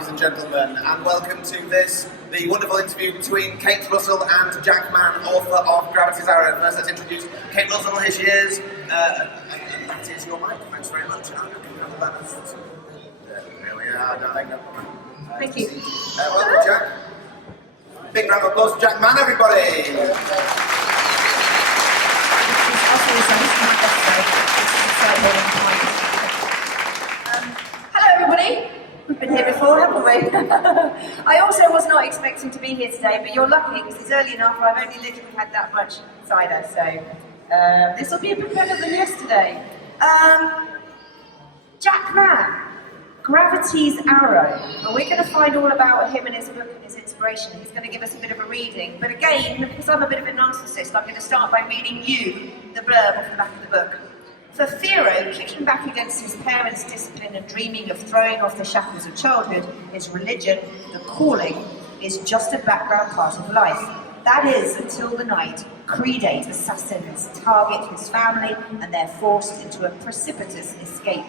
ladies and gentlemen, and welcome to the wonderful interview between Kate Russell and Jack Mann, author of Gravity's Arrow. First, let's introduce Kate Russell. Here she is. That is your mic. Thanks very much. There we are, darling. Thank you. Welcome, Jack. Big round of applause for Jack Mann, everybody. Hello everybody, we've been here before, haven't we? I also was not expecting to be here today, but you're lucky because it's early enough. I've only literally had that much cider, so this will be a bit better than yesterday. Jack Mann, Gravity's Arrow. Well, we're going to find all about him and his book and his inspiration. He's going to give us a bit of a reading, but again, because I'm a bit of a narcissist, I'm going to start by reading you the blurb off the back of the book. For Firo, kicking back against his parents' discipline and dreaming of throwing off the shackles of childhood, his religion, the calling, is just a background part of life. That is, until the night Creedate assassins target his family and they're forced into a precipitous escape.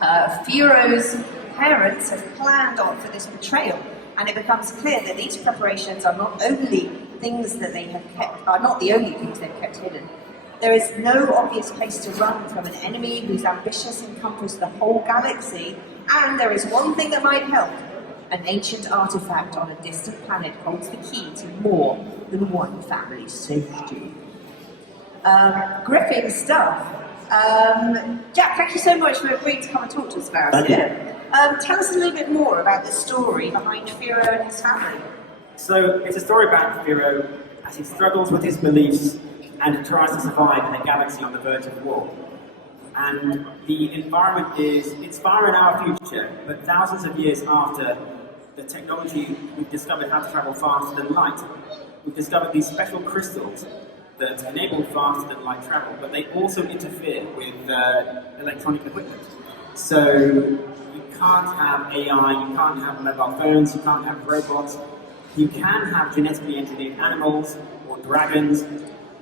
Firo's parents have planned on for this betrayal, and it becomes clear that these preparations are not only things that they have kept, are not the only things they've kept hidden. There is no obvious place to run from an enemy whose ambitions encompass the whole galaxy, and there is one thing that might help. An ancient artifact on a distant planet holds the key to more than one family's safety. Gripping stuff. Jack, thank you so much for agreeing to come and talk to us about it. Tell us a little bit more about the story behind Firo and his family. So, it's a story about Firo as he struggles with his beliefs and tries to survive in a galaxy on the verge of war. And the environment it's far in our future, but thousands of years after the technology, we've discovered how to travel faster than light. We've discovered these special crystals that enable faster than light travel, but they also interfere with electronic equipment. So you can't have AI, you can't have mobile phones, you can't have robots. You can have genetically engineered animals or dragons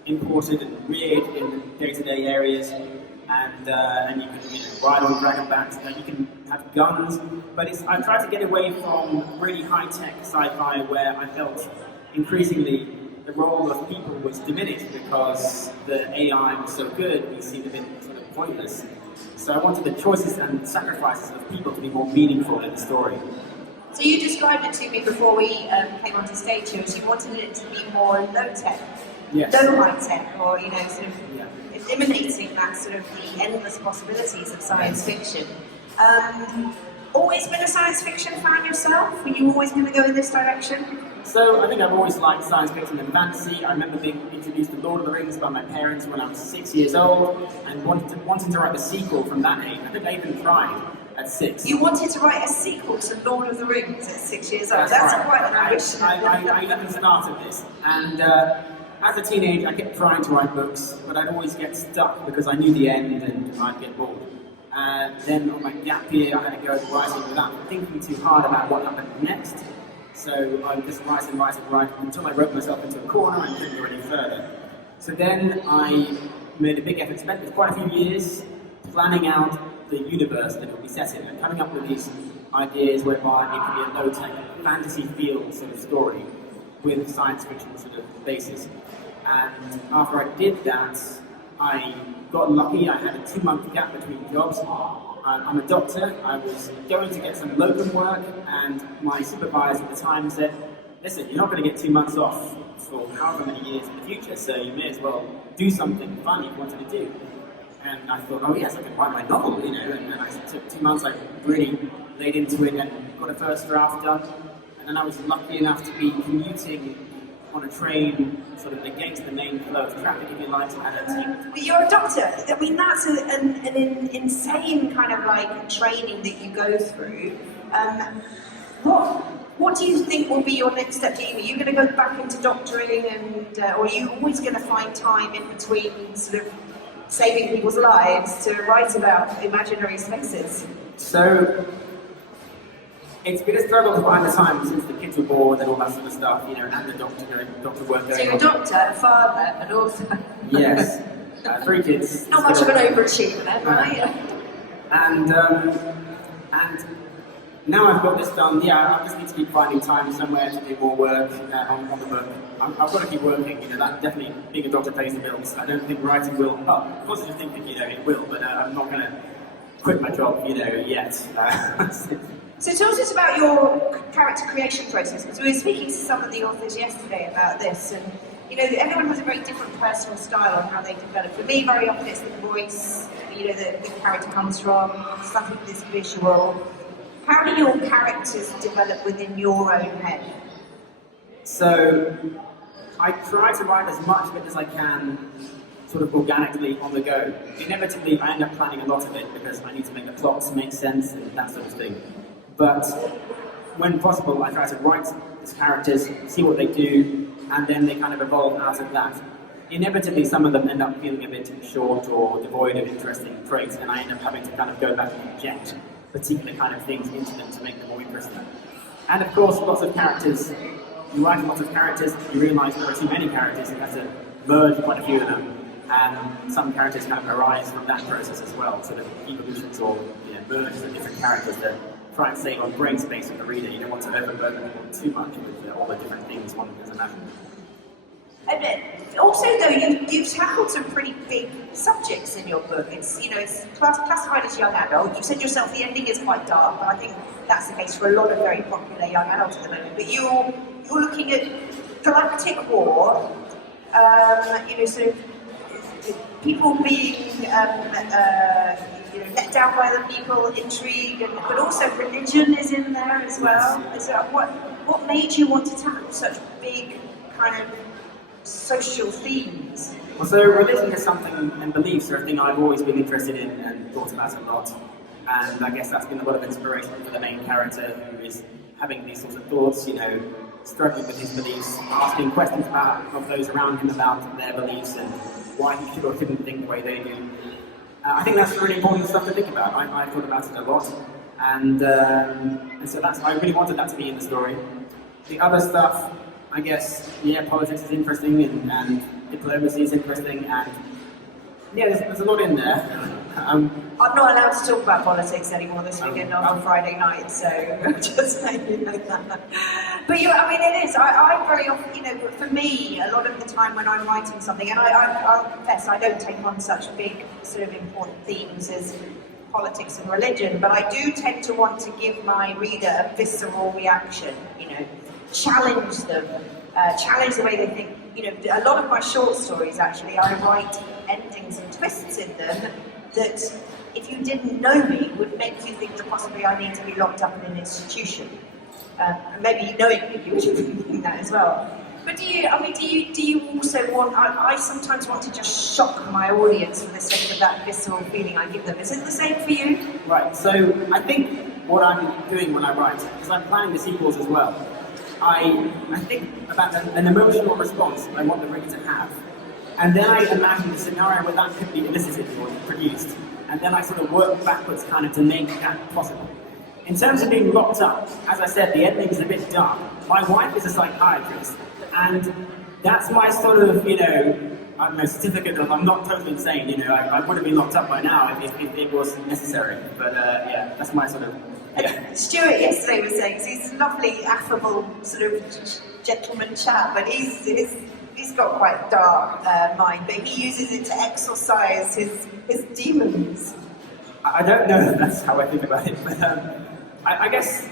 imported and reared in day-to-day areas, and you can ride on dragon backs, and you can have guns, but I tried to get away from really high-tech sci-fi where I felt increasingly the role of people was diminished because the AI was so good, we seemed a bit sort of pointless. So I wanted the choices and sacrifices of people to be more meaningful in the story. So you described it to me before we came onto stage here, as you wanted it to be more low-tech. Yes. Low high tech, or sort of eliminating that sort of the endless possibilities of science fiction. Always been a science fiction fan yourself? Were you always going to go in this direction? So I think I've always liked science fiction and fantasy. I remember being introduced to Lord of the Rings by my parents when I was 6 years old, and wanting to write the sequel from that age. I think I even tried at 6. You wanted to write a sequel to Lord of the Rings at 6 years old? That's right. Quite an ambition. I even started this, and as a teenager, I kept trying to write books, but I'd always get stuck because I knew the end and I'd get bored. Then on my gap year, I had to go writing without thinking too hard about what happened next. So I would just write until I wrote myself into a corner and couldn't go any further. So then I made a big effort, spent quite a few years planning out the universe that it would be set in and coming up with these ideas whereby it could be a low-tech fantasy field sort of story with science fiction sort of basis. And after I did that, I got lucky. I had a 2-month gap between jobs. I'm a doctor. I was going to get some locum work, and my supervisor at the time said, listen, you're not going to get 2 months off for however many years in the future, so you may as well do something fun you wanted to do. And I thought, oh yes, I can write my novel, and I took 2 months, I really laid into it and got a first draft done. And then I was lucky enough to be commuting on a train sort of against the main flow of traffic, if you like, to had a team. But you're a doctor. I mean, that's an insane kind of like training that you go through. What do you think will be your next step? Are you going to go back into doctoring, or are you always going to find time in between sort of saving people's lives to write about imaginary spaces? So it's been a struggle to find the time since the kids were born and all that sort of stuff, and the doctor work going on. So you're a doctor, a father, an author. Yes, 3 kids. Not much of an overachiever then, right? And now I've got this done, I just need to keep finding time somewhere to do more work on the book. I've got to keep working, that definitely being a doctor pays the bills. I don't think writing will, positive thinking, it will, but I'm not going to quit my job, yet. So talk to us about your character creation process, because we were speaking to some of the authors yesterday about this, and everyone has a very different personal style on how they develop. For me, very often it's the voice, the character comes from, some people it's visual. How do your characters develop within your own head? So, I try to write as much of it as I can, sort of organically on the go. Inevitably, I end up planning a lot of it because I need to make the plots make sense and that sort of thing. But when possible, I try to write these characters, see what they do, and then they kind of evolve out of that. Inevitably, some of them end up feeling a bit short or devoid of interesting traits, and I end up having to kind of go back and inject particular kind of things into them to make them more interesting. And of course, lots of characters, you write lots of characters, you realise there are too many characters, you have to merge quite a few of them, and some characters kind of arise from that process as well, sort of evolutions or mergers of different characters that try and save on brain space for the reader. You don't want to overburden them too much with all the different things one can imagine. And also, though, you've tackled some pretty big subjects in your book. It's classified as young adult. You said yourself the ending is quite dark, but I think that's the case for a lot of very popular young adults at the moment. But you're looking at galactic war, sort of people being let down by the people, intrigue, but also religion is in there as well. Is that what made you want to tackle such big kind of social themes? Well, so religion is something, and beliefs are a thing I've always been interested in and thought about a lot. And I guess that's been a lot of inspiration for the main character, who is having these sorts of thoughts, struggling with his beliefs, asking questions of those around him about their beliefs and why he should or shouldn't think the way they do. I think that's really important stuff to think about. I thought about it a lot, and so I really wanted that to be in the story. The other stuff, I guess, politics is interesting, and diplomacy is interesting, and there's a lot in there. I'm not allowed to talk about politics anymore this weekend on Friday night, so just saying you know that. But it is. I very often, for me, a lot of the time when I'm writing something, and I'll confess, I don't take on such big, sort of important themes as politics and religion, but I do tend to want to give my reader a visceral reaction. Challenge them, challenge the way they think. A lot of my short stories, actually, I write endings and twists in them that, if you didn't know me, would make you think that possibly I need to be locked up in an institution. Maybe knowing me, you would think that as well. But do you also want? I sometimes want to just shock my audience for the sake of that visceral feeling I give them. Is it the same for you? Right. So I think what I'm doing when I write is I'm planning the sequels as well. I think about an emotional response I want the reader to have. And then I imagine the scenario where that could be elicited or produced. And then I sort of work backwards kind of to make that possible. In terms of being locked up, as I said, the ending is a bit dark. My wife is a psychiatrist, and that's my sort of, certificate of I'm not totally insane. I would have been locked up by now if it was necessary. But that's my sort of. Yeah. Stuart yesterday was saying he's a lovely, affable, sort of gentleman chap, but he's got quite a dark mind, but he uses it to exorcise his demons. I don't know if that's how I think about it, but I guess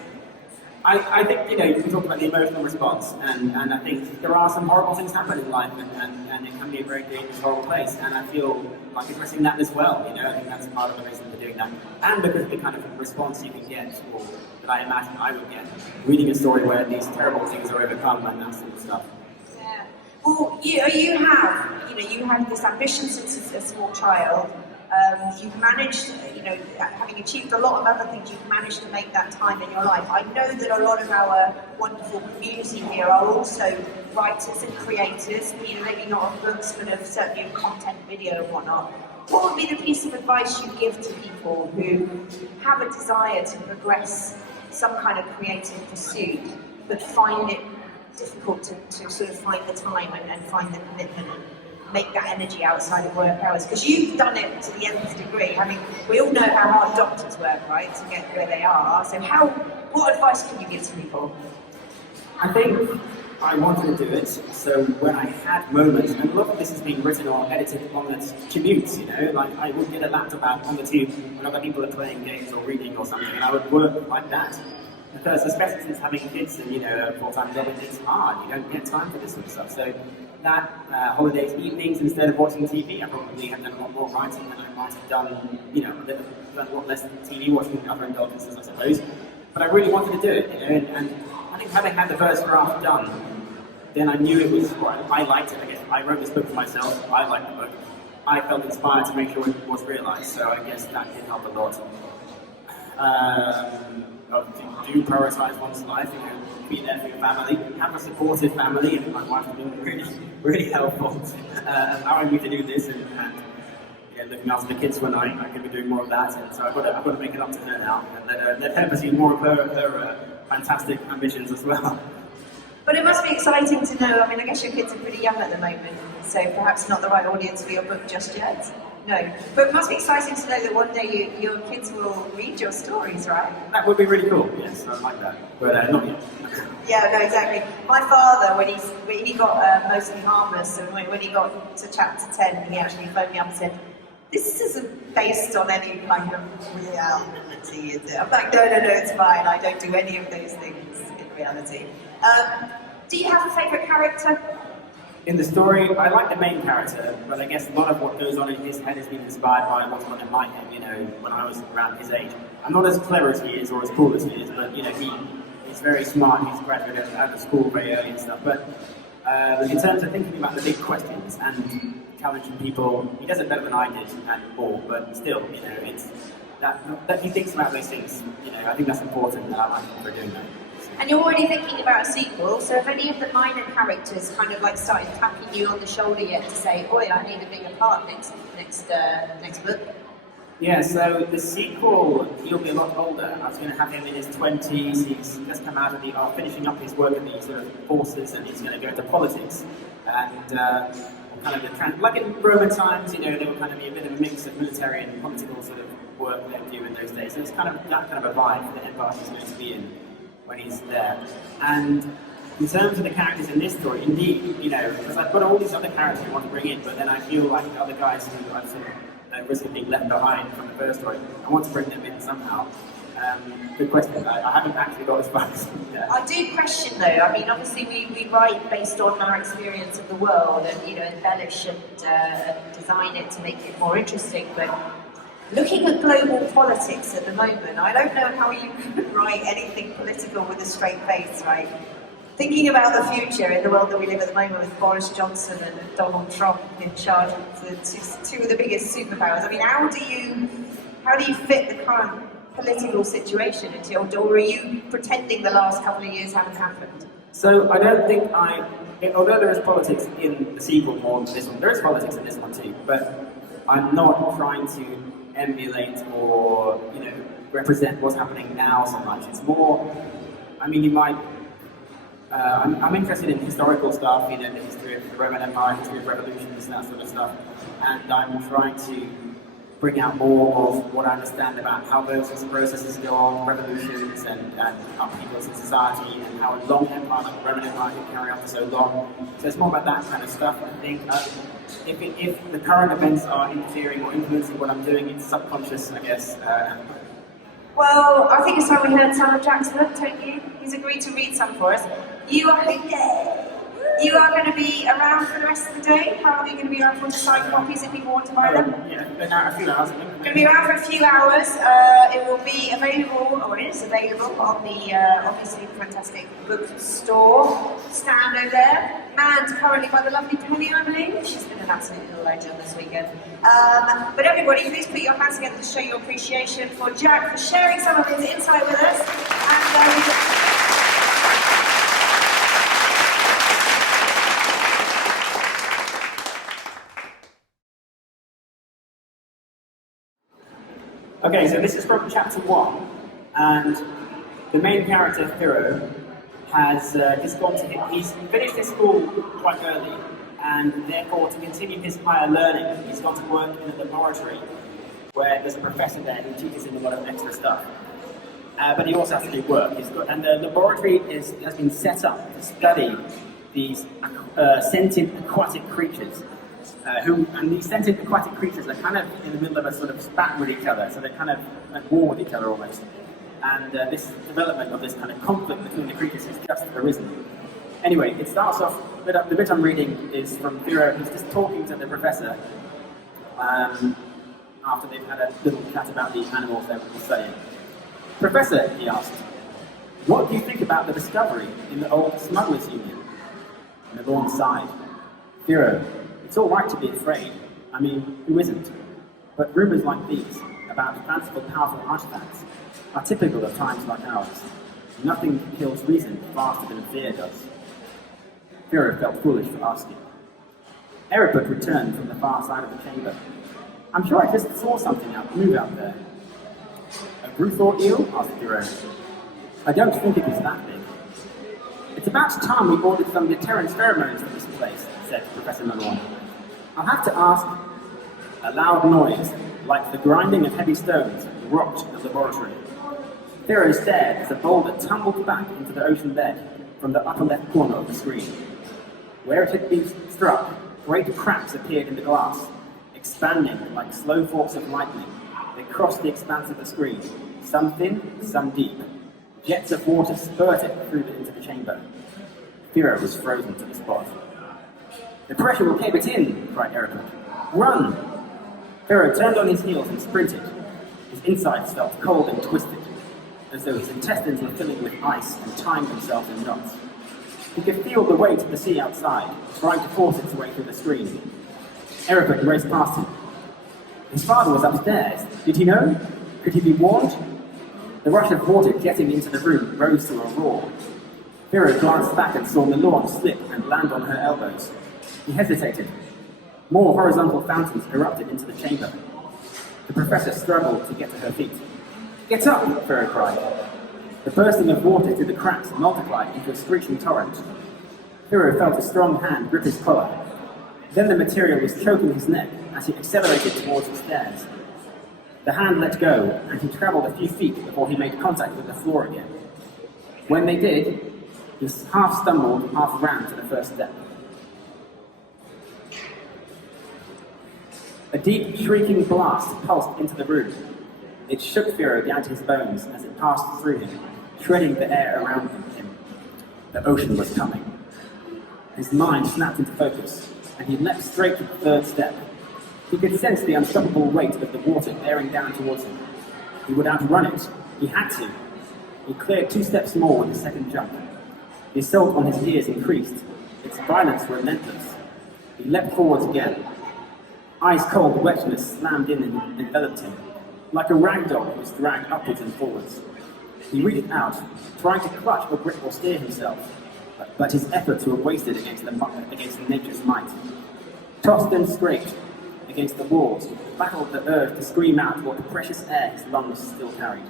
I think you can talk about the emotional response, and I think there are some horrible things happen in life, and it can be a very dangerous, horrible place, and I feel like addressing that as well. I think that's part of the reason for doing that, and because of the kind of response you can get, or that I imagine I would get, reading a story where these terrible things are overcome and that sort of stuff. Yeah. Well, you had this ambition since a small child. You've managed, having achieved a lot of other things, you've managed to make that time in your life. I know that a lot of our wonderful community here are also writers and creators, maybe not of books, but of certainly of content, video and whatnot. What would be the piece of advice you give to people who have a desire to progress some kind of creative pursuit, but find it difficult to sort of find the time and find the commitment and make that energy outside of work hours? Because you've done it to the nth degree. I mean, we all know how hard doctors work, right, to get where they are. So what advice can you give to people? I think I wanted to do it, so when I had moments, and a lot of this has been written or edited on the commutes, you know, like I would get a laptop out on the tube when other people are playing games or reading or something, and I would work like that. Because especially since having kids and, you know, a full-time job, it's hard, you don't get time for this sort of stuff. So that holidays, evenings, instead of watching TV, I probably have done a lot more writing than I might have done, you know, done a lot less TV watching and other indulgences, I suppose. But I really wanted to do it, you know, and I think having had the first draft done, then I knew it was right. I liked it, I guess. I wrote this book for myself, I liked the book. I felt inspired to make sure it was realised, so I guess that did help a lot. Do prioritise one's life, you know, be there for your family, have a supportive family, and my wife has been really, really helpful allowing me to do this and yeah, looking after the kids when I can be doing more of that, and so I've got to make it up to her now and let her pursue more of her fantastic ambitions as well. But it must be exciting to know, I mean, I guess your kids are pretty young at the moment, so perhaps not the right audience for your book just yet. No, but it must be exciting to know that one day your kids will read your stories, right? That would be really cool, yes, I like that, but not yet. Yeah, no, exactly. My father, when he got Mostly Harmless, and when he got to chapter 10, he actually phoned me up and said, "This isn't based on any kind of reality, is it?" I'm like, no, it's fine, I don't do any of those things in reality. Do you have a favourite character? In the story, I like the main character, but I guess a lot of what goes on in his head has been inspired by what's on in my head, you know, when I was around his age. I'm not as clever as he is, or as cool as he is, but, you know, he's very smart, he's graduated out of school very early and stuff, but in terms of thinking about the big questions and challenging people, he does it better than I did and more, but still, you know, it's that he thinks about those things, you know, I think that's important, and I like him for doing that. And you're already thinking about a sequel, so if any of the minor characters kind of like started tapping you on the shoulder yet to say, "Oi, I need a bigger part next book"? Yeah, so the sequel, he'll be a lot older. I was going to have him in his 20s. He's just come out of finishing up his work in the sort of Fortis, and he's going to go into politics. And kind of like in Roman times, you know, there would kind of be a bit of a mix of military and political sort of work they would do in those days. So it's kind of that kind of a vibe for the empire he's going to be in when he's there. And in terms of the characters in this story, indeed, you know, because I've got all these other characters I want to bring in, but then I feel like the other guys who I've sort of risk of being left behind from the first story, I want to bring them in somehow. Good question. I haven't actually got as far as yet. I do question though, I mean obviously we write based on our experience of the world and, you know, embellish and design it to make it more interesting, but looking at global politics at the moment, I don't know how you could write anything political with a straight face, right? Thinking about the future in the world that we live at the moment with Boris Johnson and Donald Trump in charge of the two of the biggest superpowers, I mean, how do you fit the current political situation into your, or are you pretending the last couple of years haven't happened? So I don't think although there is politics in the sequel more than this one, there is politics in this one too, but I'm not trying to emulate or, you know, represent what's happening now so much. It's more, I mean, you might, I'm interested in historical stuff, you know, the history of the Roman Empire, history of revolutions, that sort of stuff, and I'm trying to bring out more of what I understand about how those processes go on, revolutions and upheavals in society, and how a long empire like the Roman Empire can carry on for so long. So it's more about that kind of stuff, I think. If the current events are interfering or influencing what I'm doing, it's subconscious, I guess. Well, I think it's time we heard some of Jack's book, don't you? He's agreed to read some for us. You are going to be around for the rest of the day? How are you going to be around for the signed copies if people want to buy them? Yeah, a few hours. Going to be around for a few hours. It will be available, or it is available, on the obviously fantastic bookstore stand over there. Manned currently by the lovely Penny, I believe. She's been an absolute little legend this weekend. But everybody, please put your hands together to show your appreciation for Jack for sharing some of his insight with us. And okay, so this is from chapter 1, and the main character, Hiro, has just gone to he's finished his school quite early, And therefore, to continue his higher learning, he's gone to work in a laboratory where there's a professor there who teaches him a lot of extra stuff. But he also has to do work. And the laboratory has been set up to study these sentient aquatic creatures. And these sentient aquatic creatures are kind of in the middle of a sort of spat with each other, so they're kind of at war with each other almost. And this development of this kind of conflict between the creatures has just arisen. Anyway, it starts off, the bit I'm reading is from Vero, who's just talking to the professor after they've had a little chat about the animals they were studying. Professor, he asked, what do you think about the discovery in the old Smugglers' Union? And the Lawn sighed. Vero, it's all right to be afraid. I mean, who isn't? But rumours like these, about fanciful, powerful artifacts, are typical of times like ours. Nothing kills reason faster than fear does. Vero felt foolish for asking. Erebus returned from the far side of the chamber. I'm sure I just saw something move out there. A Gruthor eel? Asked Vero. I don't think it was that big. It's about time we ordered some deterrent pheromones from this place, said Professor Malone. I'll have to ask. A loud noise, like the grinding of heavy stones, rocked the laboratory. Vero stared as a boulder tumbled back into the ocean bed from the upper left corner of the screen. Where it had been struck, great cracks appeared in the glass, expanding like slow forks of lightning. They crossed the expanse of the screen, some thin, some deep. Jets of water spurted into the chamber. Vero was frozen to the spot. The pressure will cave it in, cried Erebus. Run! Vero turned on his heels and sprinted. His insides felt cold and twisted, as though his intestines were filling with ice and tying themselves in knots. He could feel the weight of the sea outside, trying to force its way through the screen. Erebus raced past him. His father was upstairs. Did he know? Could he be warned? The rush of water jetting into the room rose to a roar. Vero glanced back and saw Milorn slip and land on her elbows. He hesitated. More horizontal fountains erupted into the chamber. The professor struggled to get to her feet. Get up! Vero cried. The bursting of water through the cracks multiplied into a screeching torrent. Vero felt a strong hand grip his collar. Then the material was choking his neck as he accelerated towards the stairs. The hand let go, and he travelled a few feet before he made contact with the floor again. When they did, he half stumbled, half ran to the first step. A deep, shrieking blast pulsed into the room. It shook Vero down to his bones as it passed through him, shredding the air around him. The ocean was coming. His mind snapped into focus, and he leapt straight to the third step. He could sense the unstoppable weight of the water bearing down towards him. He would outrun it. He had to. He cleared 2 steps more with the second jump. The assault on his ears increased. Its violence relentless. He leapt forwards again. Ice-cold wetness slammed in and enveloped him. Like a rag doll, he was dragged upwards and forwards. He reached out, trying to clutch or grip or steer himself, but his efforts were wasted against nature's might. Tossed and scraped against the walls, battled the earth to scream out what precious air his lungs still carried.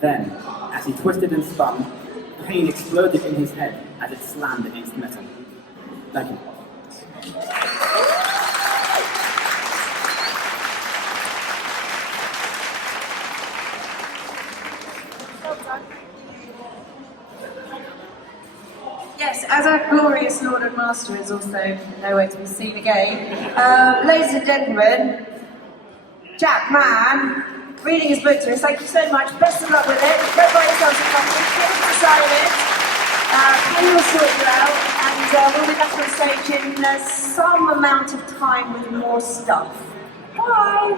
Then, as he twisted and spun, pain exploded in his head as it slammed against metal. Thank you. Yes, as our glorious Lord and Master is also nowhere to be seen again. Ladies and gentlemen, Jack Mann, reading his book to us. Thank you so much. Best of luck with it. Go buy yourselves a copy. Give us a sign of it. We will sort you out, and we'll be back on stage in some amount of time with more stuff. Bye.